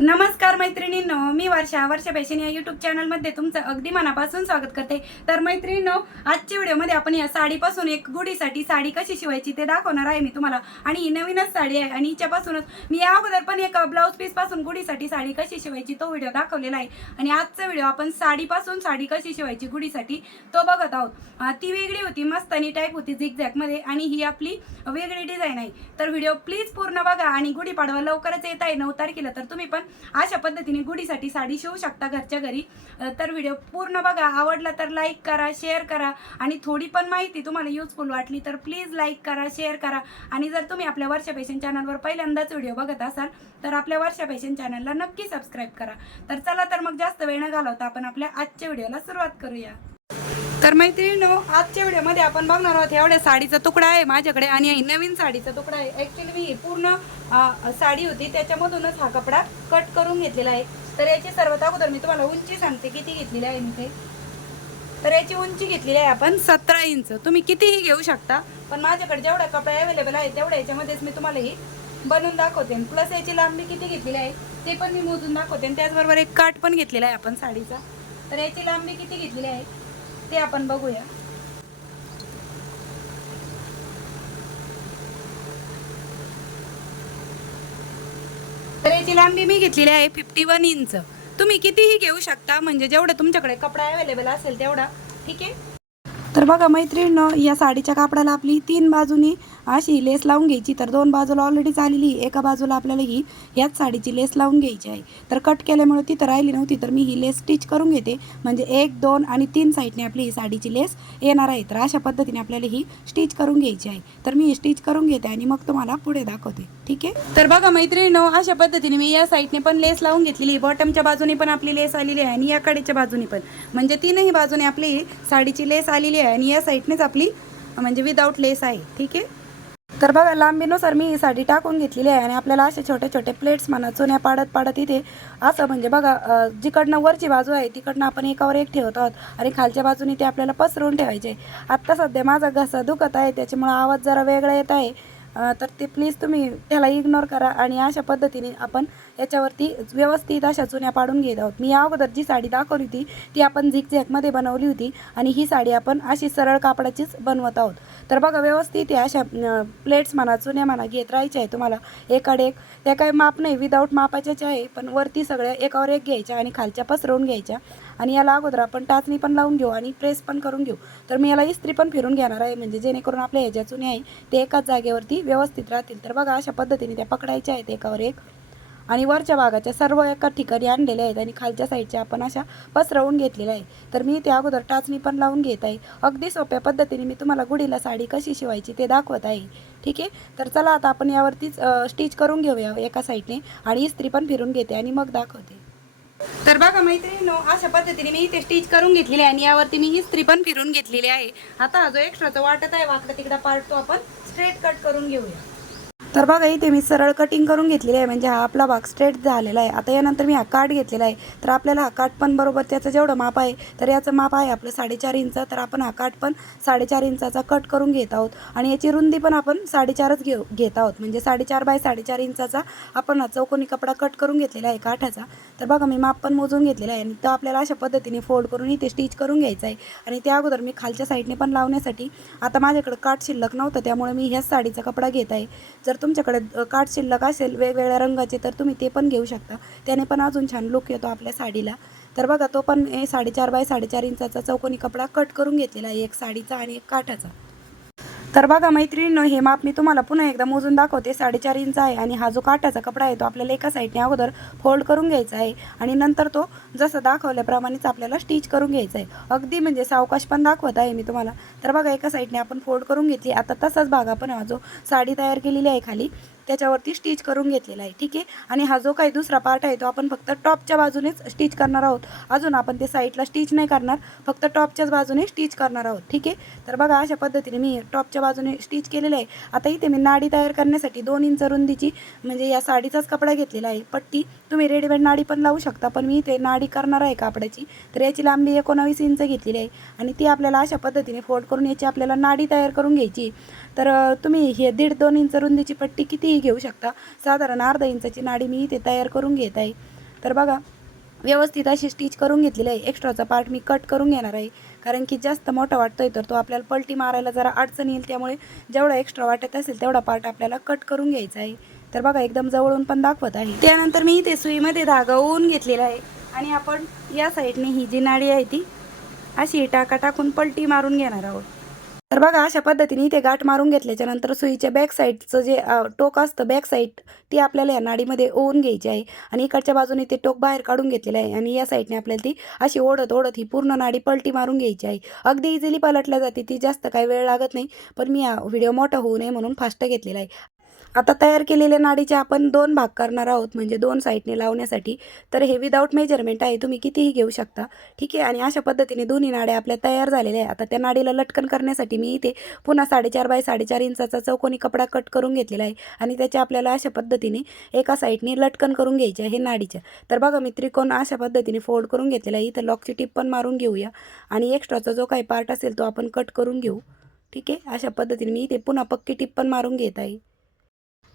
नमस्कार मैत्रिणींनो मी वर्षा. वर्षा फॅशन या युट्यूब चॅनलमध्ये तुमचं अगदी मनापासून स्वागत करते. तर मैत्रिणींनो आजच्या व्हिडिओमध्ये आपण या साडीपासून एक गुढीसाठी साडी कशी शिवायची ते दाखवणार आहे मी तुम्हाला. आणि ही नवीनच साडी आहे आणि हिच्यापासूनच मी या अगोदर पण एक ब्लाऊज पीसपासून गुढीसाठी साडी कशी शिवायची तो व्हिडिओ दाखवलेला आहे. आणि आजचा व्हिडिओ आपण साडीपासून साडी कशी शिवायची गुढीसाठी तो बघत आहोत. ती वेगळी होती मस्त आणि टाईप होती झिकझॅकमध्ये आणि ही आपली वेगळी डिझाईन आहे. तर व्हिडिओ प्लीज पूर्ण बघा आणि गुढीपाडवा लवकरच येत आहे नऊ तारखेला तर तुम्ही पण अशा पद्धतीने गुढीसाठी साडी शिवू शकता घरच्या घरी. तर व्हिडिओ पूर्ण बघा. आवडला तर लाईक करा शेअर करा. आणि थोडी पण माहिती तुम्हाला युजफुल वाटली तर प्लीज लाईक करा शेअर करा. आणि जर तुम्ही आपल्या वर्षा पेशन चॅनलवर पहिल्यांदाच व्हिडिओ बघत असाल तर आपल्या वर्षा पेशन चॅनलला नक्की सबस्क्राईब करा. तर चला तर मग जास्त वेळ न घालवता आपण आपल्या आजच्या व्हिडिओला सुरुवात करूया. तर मैत्रिणीनो आजच्या व्हिडिओमध्ये आपण बघणार आहोत एवढ्या साडीचा तुकडा आहे माझ्याकडे आणि नवीन साडीचा तुकडा आहे. ॲक्च्युली मी ही पूर्ण साडी होती त्याच्यामधूनच हा कपडा कट करून घेतलेला आहे. तर याची सर्वात अगोदर मी तुम्हाला उंची सांगते किती घेतलेली आहे मी ते तर याची उंची घेतलेली आहे आपण सतरा इंच. तुम्ही कितीही घेऊ शकता पण माझ्याकडे जेवढा कपडा अवेलेबल आहे तेवढ्या याच्यामध्येच मी तुम्हाला ही बनवून दाखवते. प्लस याची लांबी किती घेतलेली आहे ते पण मी मोजून दाखवते. आणि त्याचबरोबर एक काट पण घेतलेला आहे आपण साडीचा. तर याची लांबी किती घेतलेली आहे ते आपण बघूया. तर याची लांबी मी घेतलेली आहे फिफ्टी वन इंच तुम्ही कितीही घेऊ शकता म्हणजे जेवढं तुमच्याकडे कपडा अवेलेबल असेल तेवढा. ठीक आहे? तर बघा मैत्रिणीनं या साडीच्या कापडाला आपली तीन बाजूनी अशी लेस लावून घ्यायची. तर दोन बाजूला ऑलरेडी झालेली एका बाजूला आपल्याला ही ह्याच साडीची लेस लावून घ्यायची आहे. तर कट केल्यामुळे तिथं राहिली नव्हती तर मी ही लेस स्टिच करून घेते. म्हणजे एक दोन आणि तीन साईडने आपली ही साडीची लेस येणार आहे. तर अशा पद्धतीने आपल्याला ही स्टिच करून घ्यायची आहे. तर मी ही स्टिच करून घेते आणि मग तुम्हाला पुढे दाखवते. ठीक आहे? तर बघा मैत्रिणीनं अशा पद्धतीने मी या साईडने पण लेस लावून घेतलेली बॉटमच्या बाजूने पण आपली लेस आलेली आहे आणि या कडेच्या बाजूने पण. म्हणजे तीनही बाजूने आपली साडीची लेस आलेली आहे आणि या साईडनेच आपली म्हणजे विदाऊट लेस आहे. ठीक आहे? तर बघा लांबीनुसार मी ही साडी टाकून घेतलेली आहे आणि आपल्याला असे छोटे छोटे प्लेट्स म्हणा चुन्या पाडत पाडत इथे असं म्हणजे बघा जिकडनं वरची बाजू आहे तिकडनं आपण एकावर एक ठेवत आहोत आणि खालच्या बाजूने ते आपल्याला पसरवून ठेवायचे. आत्ता सध्या माझा घसा दुखत आहे त्याच्यामुळं आवाज जरा वेगळा येत आहे. तर ते प्लीज तुम्ही त्याला इग्नोर करा आणि अशा पद्धतीने आपण याच्यावरती व्यवस्थित अशा चुन्या पाडून घेत आहोत. मी या अगोदर जी साडी दाखवली होती ती आपण झिकझॅकमध्ये बनवली होती आणि ही साडी आपण अशी सरळ कापडाचीच बनवत आहोत. तर बघा व्यवस्थित या अशा प्लेट्स म्हणा चुन्या म्हणा घेत राहायच्या आहे तुम्हाला. एकाड एक. त्या काही माप नाही विदाऊट मापाच्याच आहे पण वरती सगळ्या एकावर एक घ्यायच्या आणि खालच्या पसरवून घ्यायच्या. आणि याला अगोदर आपण टाचणी पण लावून घेऊ आणि प्रेस पण करून घेऊ. तर मी याला इस्त्री पण फिरून घेणार आहे म्हणजे जेणेकरून आपल्या ह्याच्या चुन्या आहे ते एकाच जागेवरती व्यवस्थित राहतील. तर बघा अशा पद्धतीने त्या पकडायच्या आहेत एकावर एक. आणि वरच्या भागाच्या सर्व एका ठिकाणी आणलेल्या आहेत आणि खालच्या साईडच्या आपण अशा पसरवून घेतलेल्या आहे तर मी त्या अगोदर टाचणी पण लावून घेत आहे. अगदी सोप्या पद्धतीने मी तुम्हाला गुढीला साडी कशी शिवायची ते दाखवत आहे. ठीक आहे? तर चला आता आपण यावरतीच स्टिच करून घेऊया एका साईडने आणि इस्त्री पण फिरून घेते आणि मग दाखवते. तर बघा मैत्रिणीनो अशा पद्धतीने मी इथे स्टिच करून घेतलेली आहे आणि यावरती मी इस्त्री पण फिरून घेतलेली आहे. आता हा जो एक्स्ट्राचा वाटत आहे वाकडा तिकडा पार्ट तो आपण स्ट्रेट कट करून घेऊया. तर बघा इथे मी सरळ कटिंग करून घेतलेली आहे. म्हणजे हा आपला भाग स्ट्रेट झालेला आहे. आता यानंतर मी हा काठ घेतलेला आहे. तर आपल्याला हा काठ पण बरोबर त्याचं जेवढं माप आहे तर याचं माप आहे आपलं साडेचार इंच. तर आपण हा काठ पण साडेचार इंचाचा कट करून घेत आहोत. आणि याची रुंदी पण आपण साडेचारच घेऊ घेत आहोत. म्हणजे साडेचार बाय साडेचार इंचाचा आपण हा चौकोनी कपडा कट करून घेतलेला आहे काठाचा. तर बघा मी माप पण मोजून घेतलेला आहे. आणि तो आपल्याला अशा पद्धतीने फोल्ड करून इथे स्टिच करून घ्यायचा आहे. आणि त्या अगोदर मी खालच्या साईडने पण लावण्यासाठी आता माझ्याकडे काठ शिल्लक नव्हतं त्यामुळे मी ह्याच साडीचा कपडा घेत आहे. जर तुमच्याकडे काठ शिल्लक असेल वेगवेगळ्या रंगाचे तर तुम्ही ते पण घेऊ शकता. त्याने पण अजून छान लुक येतो आपल्या साडीला. तर बघा तो पण साडेचार बाय साडेचार इंचाचा चौकोनी कपडा कट करून घेतलेला आहे एक साडीचा आणि एक काठाचा. तर बघा मैत्रिणीनं हे माप मी तुम्हाला पुन्हा एकदा मोजून दाखवते. साडेचार इंच आहे आणि हा जो काट्याचा कपडा आहे तो आपल्याला एका साईडने अगोदर फोल्ड करून घ्यायचा आहे. आणि नंतर तो जसं दाखवल्याप्रमाणेच आपल्याला स्टिच करून घ्यायचा आहे. अगदी म्हणजे सावकाश पण दाखवत आहे मी तुम्हाला. तर बघा एका साईडने आपण फोल्ड करून घेतली. आता तसाच भाग आपण हा जो साडी तयार केलेली आहे खाली त्याच्यावरती स्टिच करून घेतलेला आहे. ठीक आहे? आणि हा जो काही दुसरा पार्ट आहे तो आपण फक्त टॉपच्या बाजूनेच स्टिच करणार आहोत. अजून आपण ते साईडला स्टिच नाही करणार. फक्त टॉपच्याच बाजूने स्टिच करणार आहोत. ठीक आहे? तर बघा अशा पद्धतीने मी टॉपच्या बाजूने स्टिच केलेलं आहे. आता इथे मी नाडी तयार करण्यासाठी दोन इंच रुंदीची म्हणजे या साडीचाच कपडा घेतलेला आहे. पट्टी. तुम्ही रेडीमेड नाडी पण लावू शकता पण मी इथे नाडी करणार आहे कापडाची. तर याची लांबी एकोणावीस इंच घेतलेली आहे. आणि ती आपल्याला अशा पद्धतीने फोल्ड करून याची आपल्याला नाडी तयार करून घ्यायची तर तुम्ही हे दीड दोन इंच रुंदीची पट्टी किती घेऊ शकता. साधारण अर्धा इंचाची नाडी मी इथे तयार करून घेत आहे. तर बघा व्यवस्थित अशी स्टिच करून घेतलेली आहे. एक्स्ट्राचा पार्ट मी कट करून घेणार आहे. कारण की जास्त मोठा वाटतोय तर तो आपल्याला पलटी मारायला जरा अडचण येईल. त्यामुळे जेवढा एक्स्ट्रा वाटत असेल तेवढा पार्ट आपल्याला कट करून घ्यायचा आहे. तर बघा एकदम जवळून पण दाखवत आहे. त्यानंतर मी इथे सुईमध्ये धागा ओवून घेतलेला आहे. आणि आपण या साईडने ही जी नाडी आहे ती अशी टाका टाकून पलटी मारून घेणार आहोत. तर बघा अशा पद्धतीने इथे गाठ मारून घेतल्याच्या नंतर सुईच्या बॅक साईडचं जे टोक असतं बॅक साईड ती आपल्याला या नाडीमध्ये ओवून घ्यायची आहे. आणि इकडच्या बाजूने ते टोक बाहेर काढून घेतलेलं आहे. आणि या साईडने आपल्याला ती अशी ओढत ओढत ही पूर्ण नाडी पलटी मारून घ्यायची आहे. अगदी इझिली पलटल्या जाते. ती जास्त काही वेळ लागत नाही. पण मी हा व्हिडिओ मोठा होऊ नये म्हणून फास्ट घेतलेला आहे. आता तयार केलेल्या नाडीचे आपण दोन भाग करणार आहोत म्हणजे दोन साईडने लावण्यासाठी. तर हे विदाऊट मेजरमेंट आहे तुम्ही कितीही घेऊ शकता. ठीक आहे आणि अशा पद्धतीने दोन्ही नाड्या आपल्या तयार झालेल्या आहे आता त्या नाडीला लटकन करण्यासाठी मी इथे पुन्हा साडेचार बाय साडेचार इंचाचा चौकोनी कपडा कट करून घेतलेला आहे. आणि त्याच्या आपल्याला अशा पद्धतीने एका साईडने लटकन करून घ्यायचे आहे नाडीच्या तर बघा मी त्रिकोण अशा पद्धतीने फोल्ड करून घेतलेला आहे. इथं लॉकची टिप पण मारून घेऊया. आणि एक्स्ट्राचा जो काही पार्ट असेल तो आपण कट करून घेऊ. ठीक आहे अशा पद्धतीने मी इथे पुन्हा पक्की टिप पण मारून घेत आहे.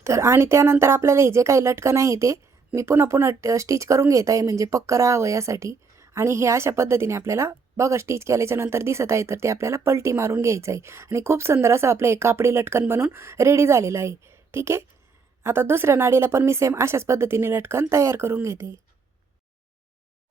तर आणि त्यानंतर आपल्याला हे जे काही लटकन आहे ते मी पुन्हा पुन्हा स्टिच करून घेत आहे म्हणजे पक्क राहावं यासाठी. आणि हे अशा पद्धतीने आपल्याला बघा स्टिच केल्याच्यानंतर दिसत आहे तर ते आपल्याला पलटी मारून घ्यायचं आहे. आणि खूप सुंदर असं आपलं एक कापडी लटकन बनून रेडी झालेलं आहे. ठीक आहे? आता दुसऱ्या नाडीला पण मी सेम अशाच पद्धतीने लटकन तयार करून घेते.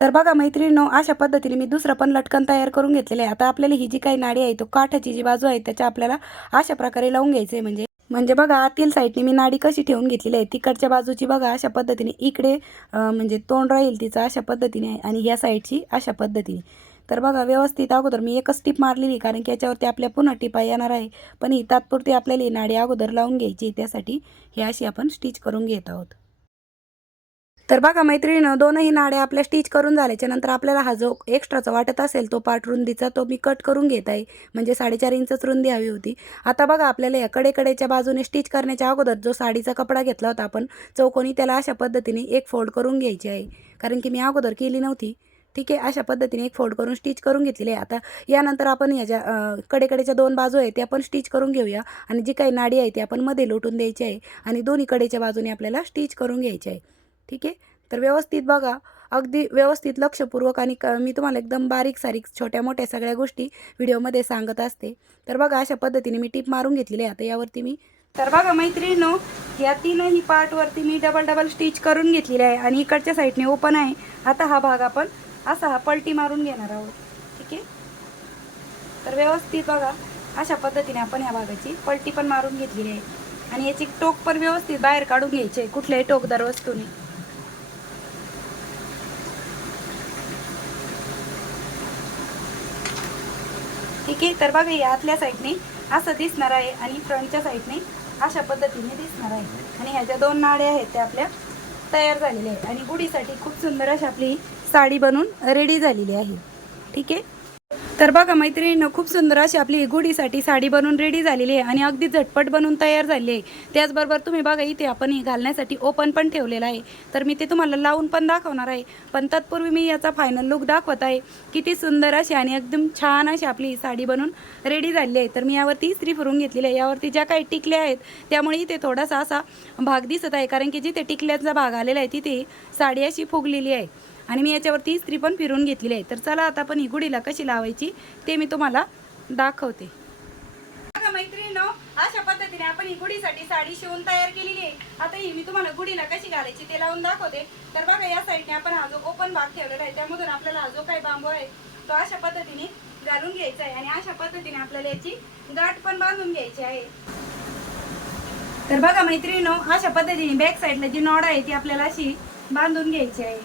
तर बघा मैत्रिणीनो अशा पद्धतीने मी दुसरं पण लटकन तयार करून घेतलेलं आहे. आता आपल्याला ही जी काही नाडी आहे तो काठाची जी बाजू आहे त्याच्या आपल्याला अशा प्रकारे लावून घ्यायचं आहे म्हणजे म्हणजे बघा आतील साईडने मी नाडी कशी ठेवून घेतलेली आहे तिकडच्या बाजूची बघा अशा पद्धतीने इकडे म्हणजे तोंड राहील तिचं अशा पद्धतीने आहे आणि ह्या साईडची अशा पद्धतीने. तर बघा व्यवस्थित अगोदर मी एकच टिप मारलेली कारण की याच्यावरती आपल्या पुन्हा टिपा येणार आहे. पण ही तात्पुरती आपल्याला नाडी अगोदर लावून घ्यायची त्यासाठी ही अशी आपण स्टिच करून घेत आहोत. तर बघा मैत्रिणीनं दोनही नाड्या आपल्या स्टिच करून झाल्याच्यानंतर आपल्याला हा जो एक्स्ट्राचा वाटत असेल तो पार्ट रुंदीचा तो मी कट करून घेत आहे. म्हणजे साडेचार इंचच रुंदी हवी होती. आता बघा आपल्याला या कडेकडेच्या बाजूने स्टिच करण्याच्या अगोदर जो साडीचा कपडा घेतला होता आपण चौकोनी त्याला अशा पद्धतीने एक फोल्ड करून घ्यायची आहे. कारण की मी अगोदर केली नव्हती. ठीक आहे अशा पद्धतीने एक फोल्ड करून स्टिच करून घेतलेली आहे. आता यानंतर आपण याच्या कडेकडेच्या दोन बाजू आहेत ते आपण स्टिच करून घेऊया. आणि जी काही नाडी आहे ती आपण मध्ये लोटून द्यायची आहे. आणि दोन्ही कडेच्या बाजूने आपल्याला स्टिच करून घ्यायची आहे. ठीक आहे? तर व्यवस्थित बघा. अगदी व्यवस्थित लक्षपूर्वक आणि क मी तुम्हाला एकदम बारीक सारीक छोट्या मोठ्या सगळ्या गोष्टी व्हिडिओमध्ये सांगत असते. तर बघा अशा पद्धतीने मी टीप मारून घेतलेली आहे. आता यावरती मी तर बघा मैत्रिणीनो या तीनही पार्टवरती मी डबल डबल स्टिच करून घेतलेली आहे आणि इकडच्या साईडने ओपन आहे. आता हा भाग आपण असा हा पलटी मारून घेणार आहोत. ठीक आहे? तर व्यवस्थित बघा अशा पद्धतीने आपण या भागाची पलटी पण मारून घेतलेली आहे. आणि याची टोक पण व्यवस्थित बाहेर काढून घ्यायची आहे कुठल्याही टोकदार वस्तूने. ठीक आहे? तर बघा या आतल्या साईडने असं दिसणार आहे आणि फ्रंटच्या साईडने अशा पद्धतीने दिसणार आहे. आणि ह्या ज्या दोन नाड्या आहेत त्या आपल्या तयार झालेल्या आहेत. आणि गुढीसाठी खूप सुंदर अशी आपली साडी बनून रेडी झालेली आहे. ठीक आहे? तर बघा मैत्रिणीनं खूप सुंदर अशी आपली ही साडी बनवून रेडी झालेली आहे आणि अगदी झटपट बनवून तयार झाली आहे. त्याचबरोबर तुम्ही बघा इथे आपण हे घालण्यासाठी ओपन पण ठेवलेलं आहे. तर मी ते तुम्हाला लावून पण दाखवणार आहे. पण तत्पूर्वी मी याचा फायनल लुक दाखवत आहे. किती सुंदर अशी आणि एकदम छान अशी आपली ही साडी बनवून रेडी झालेली आहे. तर मी यावरती इस्त्री फिरून घेतलेली आहे. यावरती ज्या काही टिकल्या आहेत त्यामुळे इथे थोडासा असा भाग दिसत आहे. कारण की जिथे टिकल्याचा भाग आलेला आहे तिथे साडी अशी फुगलेली आहे. आणि मी याच्यावरती इस्त्री पण फिरून घेतलेली आहे. तर चला आता आपण ही गुढीला कशी लावायची ते मी तुम्हाला दाखवते. बघा मैत्रिणीनो अशा पद्धतीने आपण ही गुढीसाठी साडी शिवून तयार केलेली आहे. आता ही मी तुम्हाला गुढीला कशी घालायची ते लावून दाखवते. तर बघा या साईडने आपण हा जो ओपन भाग ठेवलेला आहे त्यामधून आपल्याला हा जो काही बांबू आहे तो अशा पद्धतीने घालून घ्यायचा आहे. आणि अशा पद्धतीने आपल्याला याची गाठ पण बांधून घ्यायची आहे. तर बघा मैत्रिणीनो अशा पद्धतीने बॅक साईडला जी नॉड आहे ती आपल्याला अशी बांधून घ्यायची आहे.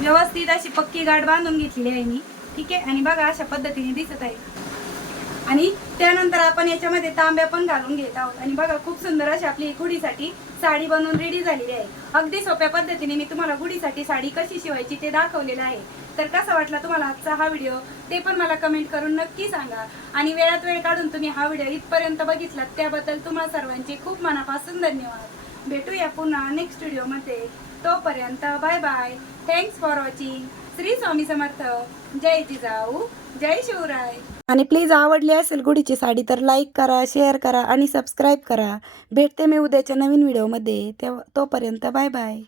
व्यवस्थित अशी पक्की गाठ बांधून घेतलेली आहे मी. ठीक आहे? आणि बघा अशा पद्धतीने दिसत आहे. आणि त्यानंतर आपण याच्यामध्ये तांब्या पण घालून घेत आहोत. आणि बघा खूप सुंदर अशी आपली गुढीसाठी साडी बनवून रेडी झालेली आहे. अगदी सोप्या पद्धतीने मी तुम्हाला गुढीसाठी साडी कशी शिवायची ते दाखवलेलं आहे. तर कसा वाटला तुम्हाला आजचा हा व्हिडिओ ते पण मला कमेंट करून नक्की सांगा. आणि वेळात वेळ काढून तुम्ही हा व्हिडिओ इथपर्यंत बघितलात त्याबद्दल तुम्हाला सर्वांचे खूप मनापासून धन्यवाद. भेटूया पुन्हा नेक्स्ट व्हिडिओमध्ये तोपर्यंत bye bye. Thanks for watching Shri Swami Samarth. जय जिजाऊ. जय शिवराय. आणि प्लीज आवडली असेल गुढीची साडी तर लाईक करा शेअर करा आणि सबस्क्राईब करा. भेटते मी उद्याच्या नवीन व्हिडिओमध्ये तेव्हा तोपर्यंत बाय बाय.